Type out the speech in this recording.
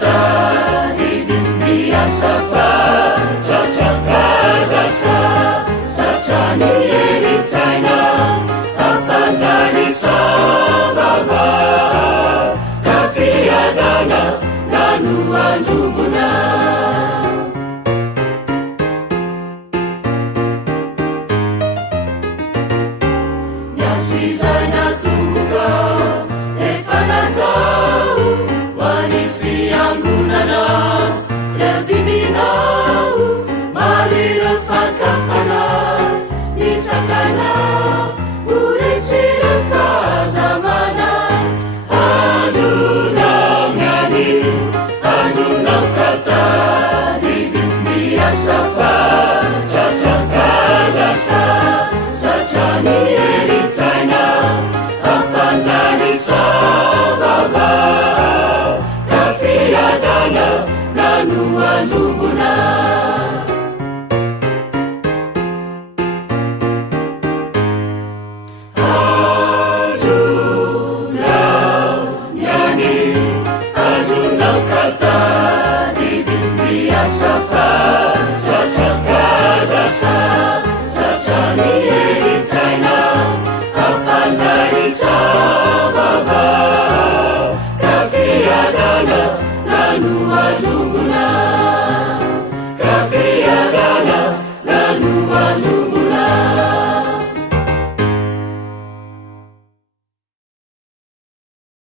kata diasa cacakazasa satrany elitsaina hampanjany savava kafiadana nano androbona niasizaina tongoka efa natao hoany fiangonana diminao malira fakapana nisakana uresira fazamana ajunangani ajunang kata didibiasafa cacakazasa satrany elitsaina hampanjany savava kafiadana nano androbona